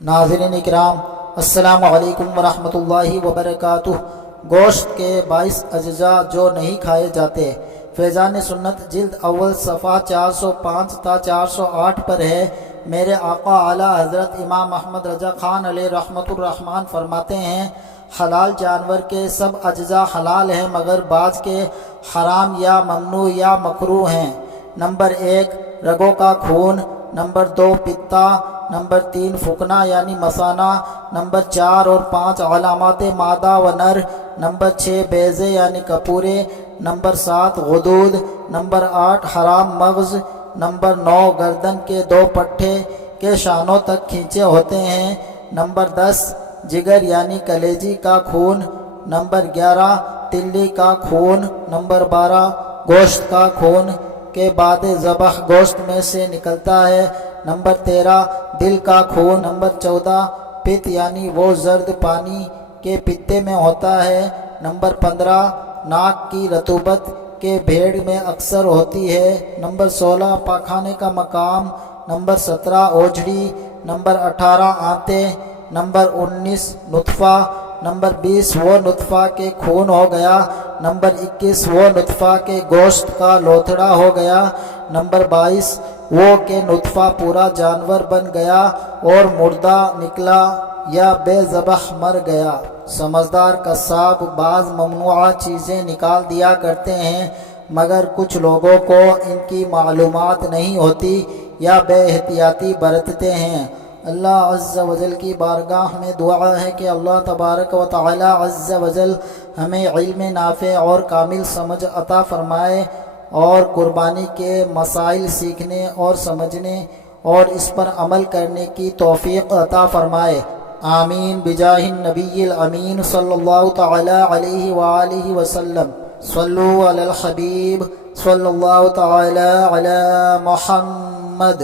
ناظرین اکرام، السلام علیکم ورحمۃ اللہ وبرکاتہ۔ گوشت کے 22 اجزاء جو نہیں کھائے جاتے۔ فیضان سنت جلد اول صفحہ 405 تا 408 پر ہے۔ میرے آقا اعلیٰ حضرت امام احمد رضا خان علیہ رحمۃ الرحمن فرماتے ہیں، حلال جانور کے سب اجزاء حلال ہیں مگر بعض کے حرام یا ممنوع یا مکروہ ہیں۔ نمبر 1 رگوں کا خون، نمبر 2 پتا، نمبر 3 فکنا یعنی مثانہ، نمبر 4 اور 5 علامات مادہ و نر، نمبر 6 بیضے یعنی کپورے، نمبر 7 غدود، نمبر 8 حرام مغز، نمبر 9 گردن کے 2 پٹھے کے شانوں تک کھینچے ہوتے ہیں، نمبر 10 جگر یعنی کلیجی کا خون، نمبر 11 تلی کا خون، نمبر 12 گوشت کا خون کے بعد ذبح گوشت میں سے نکلتا ہے، نمبر 13 دل کا خون، نمبر 14 پت یعنی وہ زرد پانی کے پتے میں ہوتا ہے، نمبر 15 ناک کی رطوبت کے بھیڑ میں اکثر ہوتی ہے، نمبر 16 پاخانے کا مقام، نمبر 17 اوجھڑی، نمبر 18 آنتیں، نمبر 19 نطفہ، نمبر 20 وہ نطفہ کے خون ہو گیا، نمبر 21 وہ نطفہ کے گوشت کا لوتھڑا ہو گیا، نمبر 22 وہ کہ نطفہ پورا جانور بن گیا اور مردہ نکلا یا بے ذبح مر گیا۔ سمجھدار قصاب بعض ممنوعہ چیزیں نکال دیا کرتے ہیں مگر کچھ لوگوں کو ان کی معلومات نہیں ہوتی یا بے احتیاطی برتتے ہیں۔ اللہ عز و جل کی بارگاہ میں دعا ہے کہ اللہ تبارک و تعالی عز و جل ہمیں علم نافع اور کامل سمجھ عطا فرمائے اور قربانی کے مسائل سیکھنے اور سمجھنے اور اس پر عمل کرنے کی توفیق عطا فرمائے، آمین بجاہ النبی الامین صلی اللہ تعالی علیہ وآلہ وسلم۔ صلو علی الحبیب صلی اللہ تعالی علی محمد۔